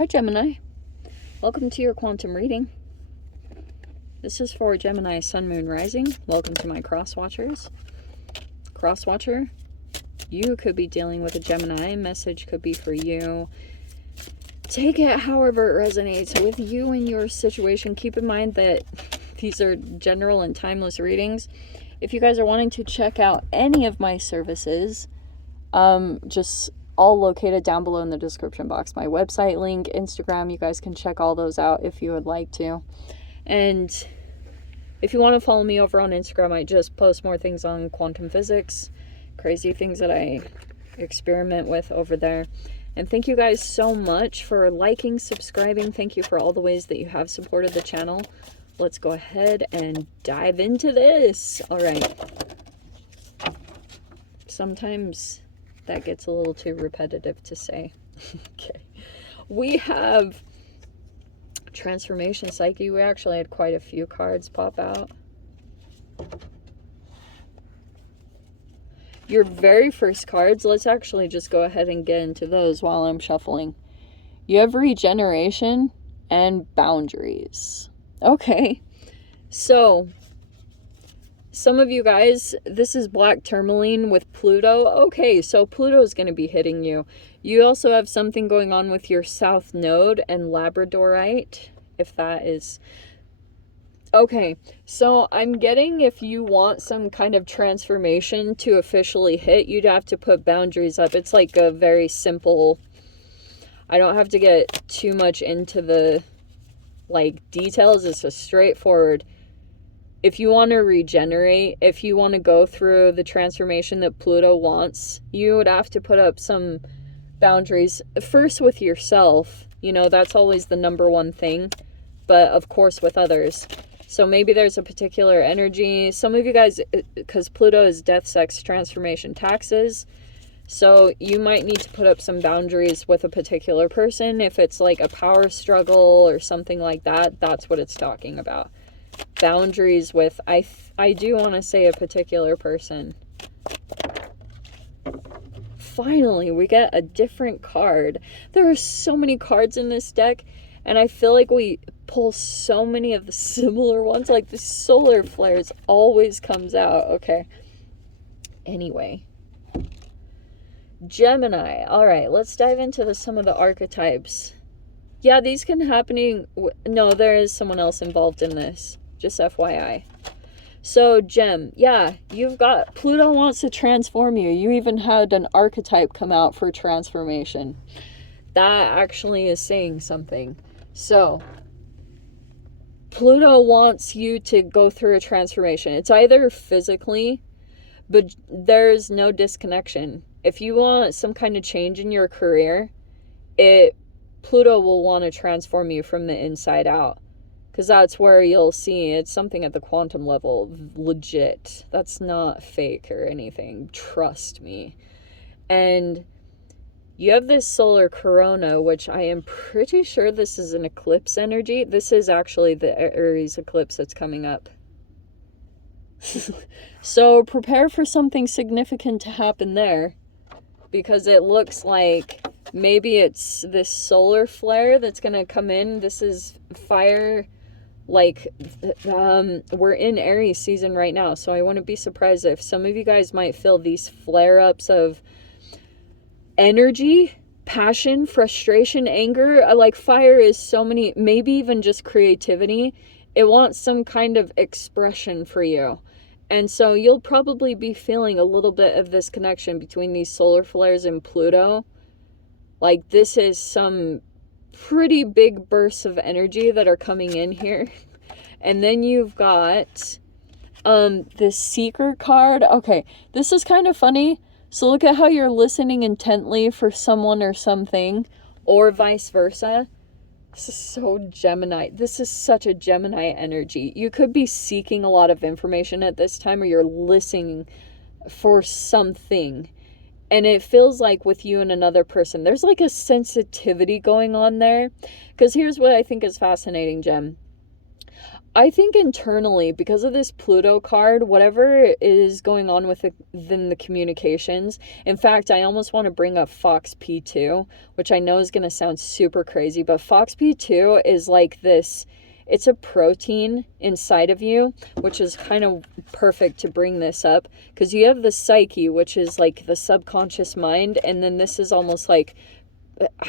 Hi Gemini, welcome to your quantum reading. This is for Gemini Sun, Moon, Rising. Welcome to my cross watchers. Cross watcher, you could be dealing with a Gemini. Message could be for you. Take it however it resonates with you and your situation. Keep in mind that these are general and timeless readings. If you guys are wanting to check out any of my services, just all located down below in the description box. My website link, Instagram, you guys can check all those out if you would like to. And if you want to follow me over on Instagram, I just post more things on quantum physics, crazy things that I experiment with over there. And thank you guys so much for liking, subscribing. Thank you for all the ways that you have supported the channel. Let's go ahead and dive into this. All right. Sometimes that gets a little too repetitive to say. Okay. We have Transformation Psyche. We actually had quite a few cards pop out. Your very first cards, let's actually just go ahead and get into those while I'm shuffling. You have Regeneration and Boundaries. Okay. So some of you guys, this is Black Tourmaline with Pluto. Okay, so Pluto is going to be hitting you. You also have something going on with your South Node and Labradorite, if that is... Okay, so I'm getting if you want some kind of transformation to officially hit, you'd have to put boundaries up. It's like a very simple... I don't have to get too much into the, like, details. It's a straightforward... If you want to regenerate, if you want to go through the transformation that Pluto wants, you would have to put up some boundaries. First with yourself, you know, that's always the number one thing. But of course with others. So maybe there's a particular energy. Some of you guys, because Pluto is death, sex, transformation, taxes. So you might need to put up some boundaries with a particular person. If it's like a power struggle or something like that, that's what it's talking about. Boundaries with, I do want to say a particular person. Finally, we get a different card. There are so many cards in this deck, and I feel like we pull so many of the similar ones. Like the solar flares always comes out. Okay. Anyway. Gemini. All right, let's dive into some of the archetypes. Yeah, these can happen. No, there is someone else involved in this. Just FYI. So, Gem, yeah, you've got... Pluto wants to transform you. You even had an archetype come out for transformation. That actually is saying something. So, Pluto wants you to go through a transformation. It's either physically, but there's no disconnection. If you want some kind of change in your career, Pluto will want to transform you from the inside out. Because that's where you'll see it's something at the quantum level. Legit. That's not fake or anything. Trust me. And you have this solar corona, which I am pretty sure this is an eclipse energy. This is actually the Aries eclipse that's coming up. So prepare for something significant to happen there. Because it looks like maybe it's this solar flare that's going to come in. This is fire. Like, we're in Aries season right now, so I wouldn't be surprised if some of you guys might feel these flare-ups of energy, passion, frustration, anger. Like, fire is so many, maybe even just creativity. It wants some kind of expression for you. And so you'll probably be feeling a little bit of this connection between these solar flares and Pluto. Like, this is some pretty big bursts of energy that are coming in here. And then you've got this Seeker card. Okay, this is kind of funny. So look at how you're listening intently for someone or something, or vice versa. This is so Gemini. This is such a Gemini energy. You could be seeking a lot of information at this time, or you're listening for something. And it feels like with you and another person, there's like a sensitivity going on there. Because here's what I think is fascinating, Gem. I think internally, because of this Pluto card, whatever is going on within the communications. In fact, I almost want to bring up Fox P2, which I know is going to sound super crazy, but Fox P2 is like this, it's a protein inside of you, which is kind of perfect to bring this up, because you have the psyche, which is like the subconscious mind, and then this is almost like,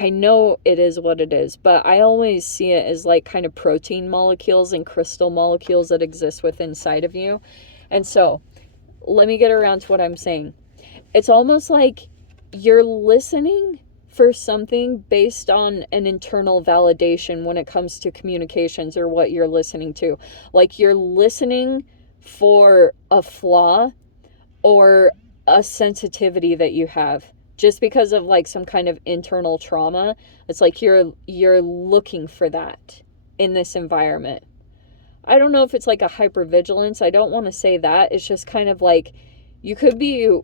I know it is what it is, but I always see it as like kind of protein molecules and crystal molecules that exist within inside of you. And so let me get around to what I'm saying. It's almost like you're listening for something based on an internal validation when it comes to communications or what you're listening to. Like you're listening for a flaw or a sensitivity that you have. Just because of like some kind of internal trauma, it's like you're looking for that in this environment. I don't know if it's like a hypervigilance. I don't want to say that. It's just kind of like you could be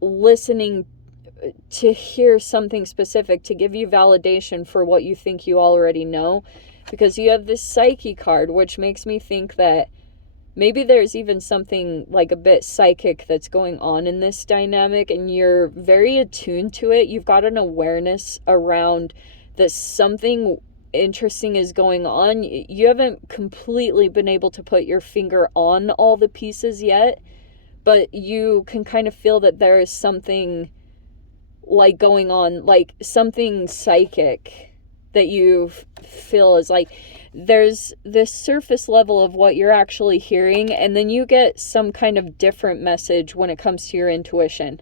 listening to hear something specific to give you validation for what you think you already know, because you have this psyche card, which makes me think that maybe there's even something like a bit psychic that's going on in this dynamic, and you're very attuned to it. You've got an awareness around that something interesting is going on. You haven't completely been able to put your finger on all the pieces yet, but you can kind of feel that there is something like going on, like something psychic that you feel is like, there's this surface level of what you're actually hearing, and then you get some kind of different message when it comes to your intuition.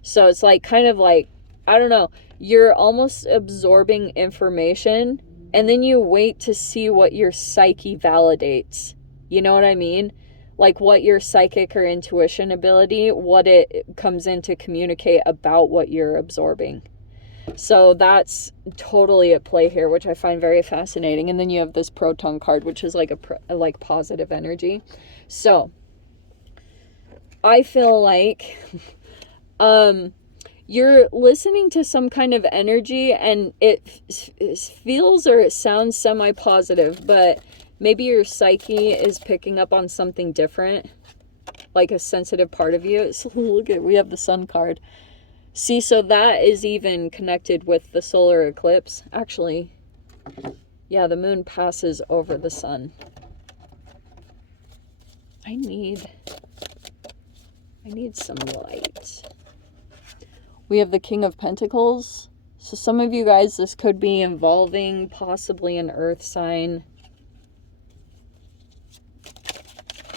So it's like kind of like, I don't know, you're almost absorbing information, and then you wait to see what your psyche validates. You know what I mean? Like what your psychic or intuition ability, what it comes in to communicate about what you're absorbing. So that's totally at play here, which I find very fascinating. And then you have this proton card, which is like a like positive energy. So I feel like you're listening to some kind of energy, and it feels or it sounds semi-positive, but maybe your psyche is picking up on something different, like a sensitive part of you. So look at, we have the sun card. See, so that is even connected with the solar eclipse. Actually, yeah, the moon passes over the sun. I need some light. We have the King of Pentacles. So some of you guys, this could be involving possibly an earth sign.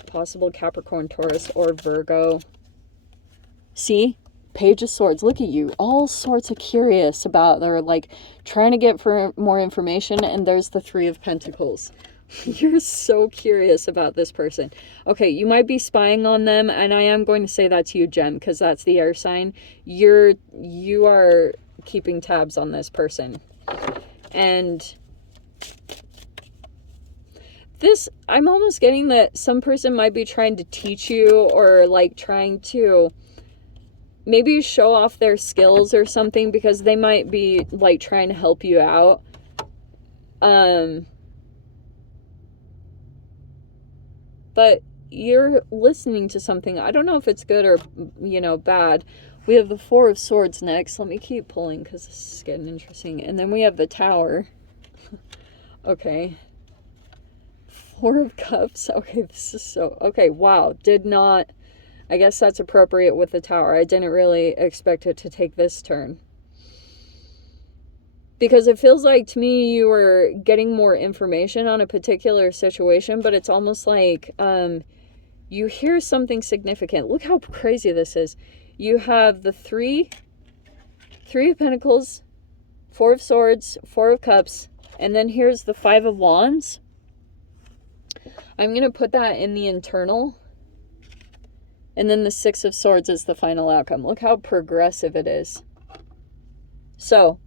Possible Capricorn, Taurus, or Virgo. See? Page of Swords, look at you, all sorts of curious about, they're like trying to get for more information, and there's the Three of Pentacles. You're so curious about this person. Okay, you might be spying on them, and I am going to say that to you, Gem, because that's the air sign. You are keeping tabs on this person. And this, I'm almost getting that some person might be trying to teach you, or like trying to maybe show off their skills or something, because they might be like trying to help you out. But you're listening to something. I don't know if it's good or, you know, bad. We have the Four of Swords next. Let me keep pulling because this is getting interesting. And then we have the Tower. Okay. Four of Cups. Okay, this is so... Okay, wow. Did not... I guess that's appropriate with the Tower. I didn't really expect it to take this turn. Because it feels like, to me, you were getting more information on a particular situation, but it's almost like you hear something significant. Look how crazy this is. You have the Three of Pentacles, Four of Swords, Four of Cups, and then here's the Five of Wands. I'm going to put that in the internal. And then the Six of Swords is the final outcome. Look how progressive it is. So,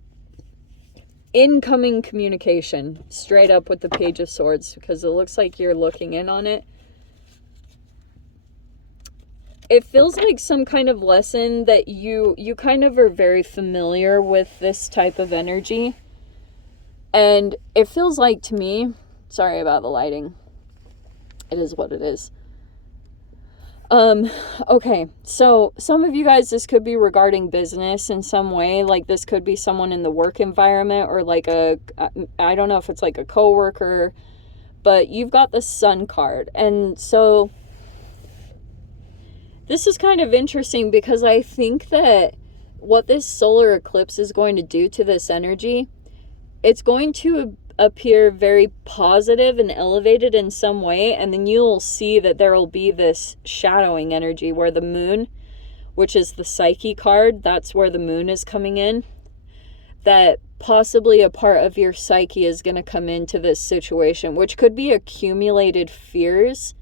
incoming communication, straight up with the Page of Swords, because it looks like you're looking in on it. It feels like some kind of lesson that you kind of are very familiar with this type of energy. And it feels like, to me, sorry about the lighting. it is what it is. Okay, so some of you guys, this could be regarding business in some way. Like, this could be someone in the work environment, or like I don't know if it's like a coworker, but you've got the Sun card. And so this is kind of interesting, because I think that what this solar eclipse is going to do to this energy, it's going to appear very positive and elevated in some way, and then you'll see that there will be this shadowing energy where the moon, which is the Psyche card, that's where the moon is coming in, that possibly a part of your psyche is going to come into this situation, which could be accumulated fears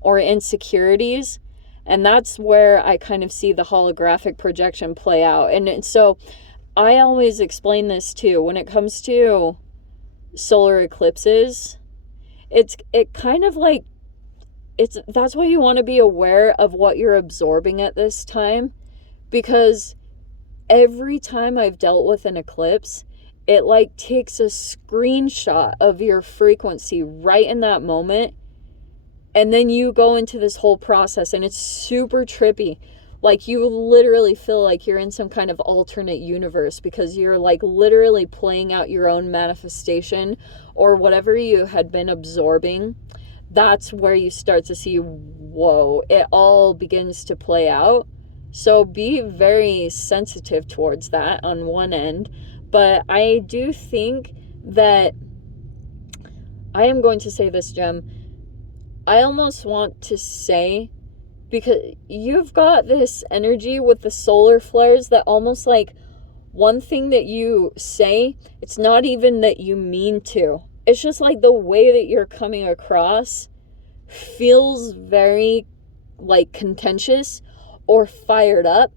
or insecurities. And that's where I kind of see the holographic projection play out. And so I always explain this too, when it comes to solar eclipses, it kind of like, that's why you want to be aware of what you're absorbing at this time, because every time I've dealt with an eclipse, it like takes a screenshot of your frequency right in that moment, and then you go into this whole process, and it's super trippy. Like, you literally feel like you're in some kind of alternate universe, because you're like literally playing out your own manifestation or whatever you had been absorbing. That's where you start to see, whoa, it all begins to play out. So be very sensitive towards that on one end. But I do think that, I am going to say this, Gem, I almost want to say, because you've got this energy with the solar flares that almost like one thing that you say, it's not even that you mean to. It's just like the way that you're coming across feels very like contentious or fired up.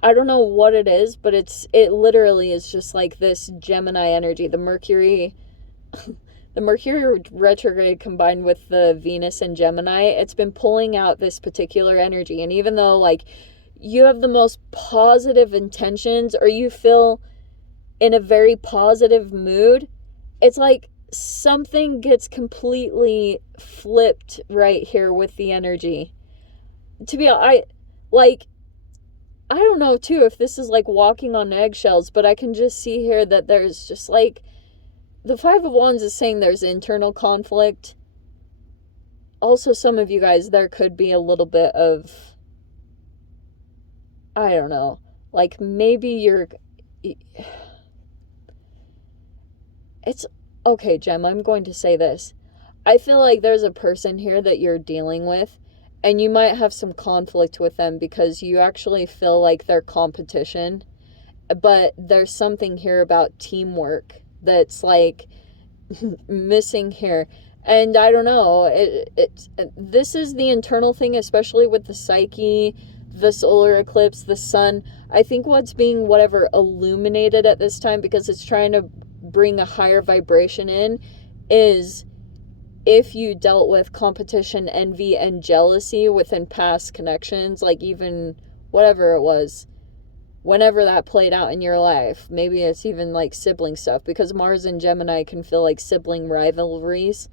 I don't know what it is, but it literally is just like this Gemini energy. The Mercury retrograde combined with the Venus and Gemini, it's been pulling out this particular energy. And even though like you have the most positive intentions, or you feel in a very positive mood, it's like something gets completely flipped right here with the energy. To be honest, I don't know too if this is like walking on eggshells, but I can just see here that there's just like, the Five of Wands is saying there's internal conflict. Also, some of you guys, there could be a little bit of, I don't know, like maybe it's, okay, Gem, I'm going to say this. I feel like there's a person here that you're dealing with, and you might have some conflict with them because you actually feel like they're competition. But there's something here about teamwork that's like missing here. And I don't know, this is the internal thing, especially with the Psyche, the solar eclipse, the sun. I think what's being illuminated at this time, because it's trying to bring a higher vibration in, is if you dealt with competition, envy, and jealousy within past connections, like even whatever it was, whenever that played out in your life. Maybe it's even like sibling stuff, because Mars and Gemini can feel like sibling rivalries.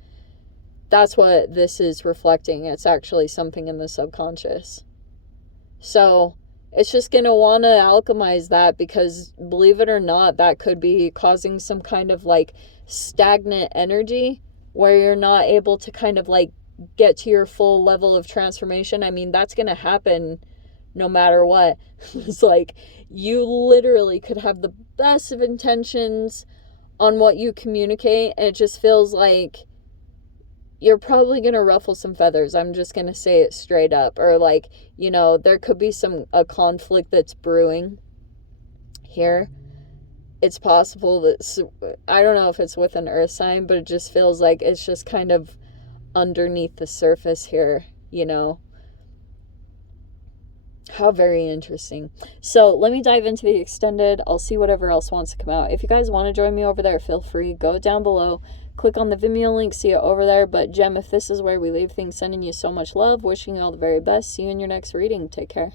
That's what this is reflecting. It's actually something in the subconscious. So it's just going to want to alchemize that, because believe it or not, that could be causing some kind of like stagnant energy where you're not able to kind of like get to your full level of transformation. I mean, that's going to happen no matter what. It's like you literally could have the best of intentions on what you communicate, and it just feels like you're probably going to ruffle some feathers. I'm just going to say it straight up. Or like, you know, there could be a conflict that's brewing here. It's possible that, I don't know if it's with an earth sign, but it just feels like it's just kind of underneath the surface here, you know. How very interesting. So let me dive into the extended. I'll see whatever else wants to come out. If you guys want to join me over there, feel free. Go down below. Click on the Vimeo link. See it over there. But Gem, if this is where we leave things, sending you so much love. Wishing you all the very best. See you in your next reading. Take care.